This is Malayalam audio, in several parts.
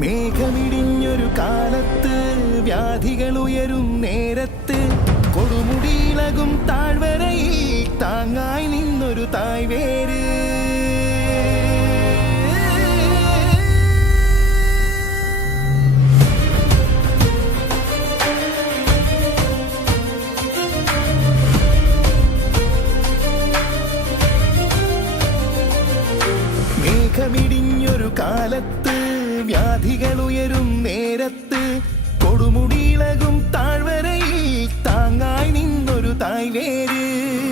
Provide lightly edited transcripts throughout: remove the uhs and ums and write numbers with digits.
മേഘമിടിഞ്ഞൊരു കാലത്ത് വ്യാധികൾ ഉയരും നേരത്ത് കൊടുമുടിയിളകും താഴ്വരയിൽ താങ്ങായി നിന്നൊരു തായ്വേര്. മേഘമിടിഞ്ഞൊരു കാലത്ത് വ്യാധികൾ ഉയരും നേരത്ത് കൊടുമുടിയിളകും താഴ്വരയിൽ താങ്ങായി നിന്നൊരു തായ്വേര്.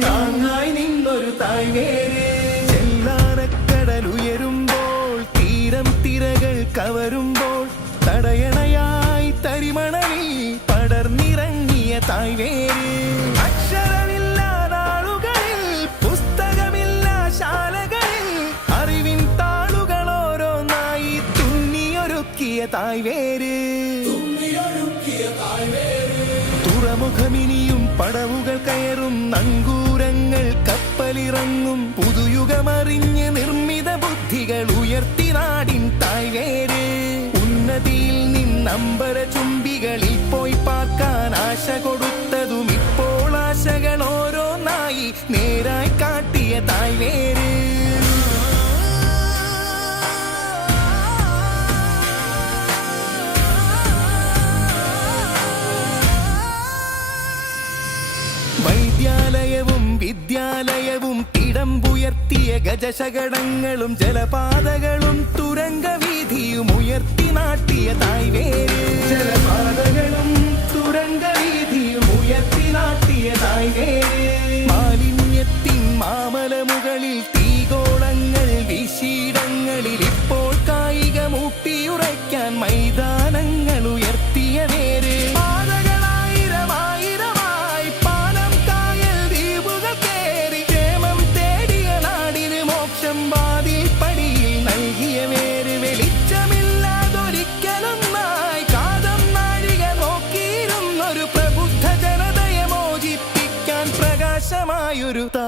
താങ്ങായി നിന്നൊരു തായ്വേര്. ചെല്ലാനക്കടലുയരുമ്പോൾ തീരം തിരകൾ കവരുമ്പോൾ തടയണയായി തരിമണലിൽ പടർന്നിറങ്ങിയ തായ്വേര്. അക്ഷരമില്ലാ നാളുകളിൽ പുസ്തകമില്ലാ ശാലകളിൽ അറിവിൻ താളുകൾ ഓരോന്നായി തുന്നിയൊരുക്കിയ തായ്വേര്. തുറമുഖമിനിയും പടവുകൾ കയറും നങ്കൂരങ്ങൾ കപ്പലിറങ്ങും പുതുയുഗമറിഞ്ഞ് നിർമ്മിത ബുദ്ധികൾ ഉയർത്തി നാടിൻ തായ്വേര്. ഉന്നതിയിൽ നിന്നമ്പര ചുംബികളിൽ പോയി പാർക്കാൻ ആശ കൊടുത്തതും ഇപ്പോൾ ആശകൾ ഓരോന്നായി നേരായി കാട്ടിയ തായ്വേര്. വൈദ്യാലയവും വിദ്യാലയവും തിടമ്പുയർത്തിയ ഗജശകടങ്ങളും ജലപാതകളും തുരങ്കവീതിയും ഉയർത്തി നാട്ടിയ തായ്വേര്. ജലപാതകളും തുരങ്കവീതിയും ഉയർത്തി നാട്ടിയ തായ്വേര്. മാലിന്യത്തിൻ മാമലമുകളിൽ തീഗോളങ്ങൾ വീശിയിടങ്ങളിൽ ഇപ്പോൾ കായിക മൂട്ടിയുറയ്ക്കാൻ മൈതാനങ്ങൾ ഉയർത്തിയ വേര്. പ്രകാശമായൊരു താ